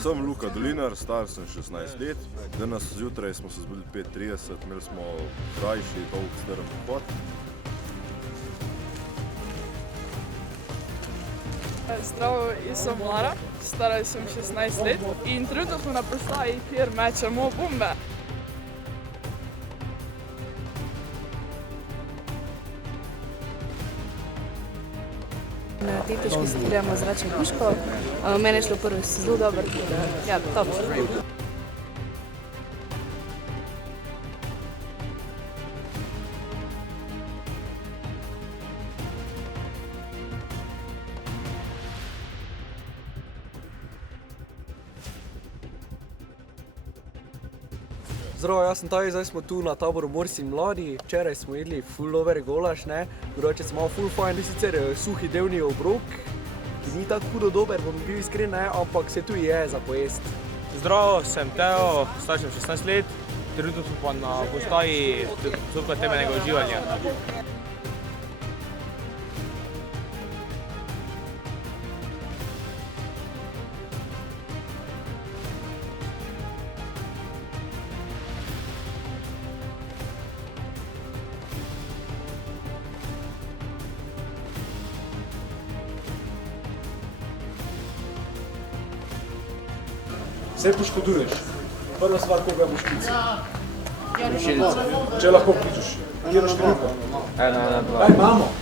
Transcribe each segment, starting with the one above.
Sem Luka Dolinar, star sem 16 let. Danes zjutraj smo se zbudili 5:30, imeli smo krajši, dolg, strm pohod. Zdravo, jaz sem Lara, stara sem 16 let in trenutno smo na postaji, kjer mečemo bombe. Na tej točki se trebamo zračno puško. Mene je šlo prvo zelo dobro, ja, top. Zdravo, jaz sem Taj, zdaj smo tu na taboru Morsi mladi. Včeraj smo jedli ful dober golaž, ne. Drugače sem malo ful fajn, sicer suhi devni obrok, ki ni tako hudo dober, bom bil iskren, ne, ampak se tu je za pojest. Zdravo, sem Teo, star sem 16 let, trenutno smo pa na postaji zopet temeljnega uživanja. Se poškoduješ. Prva stvar, koga boš klical? Če lahko kličeš. Kjero številko? 112. Aj, mamo!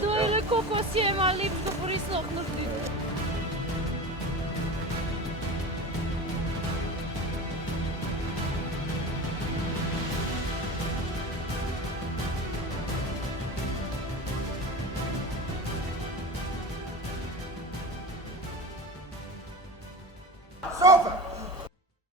To je le koliko si je malo lepš, da bo res lahko narediti.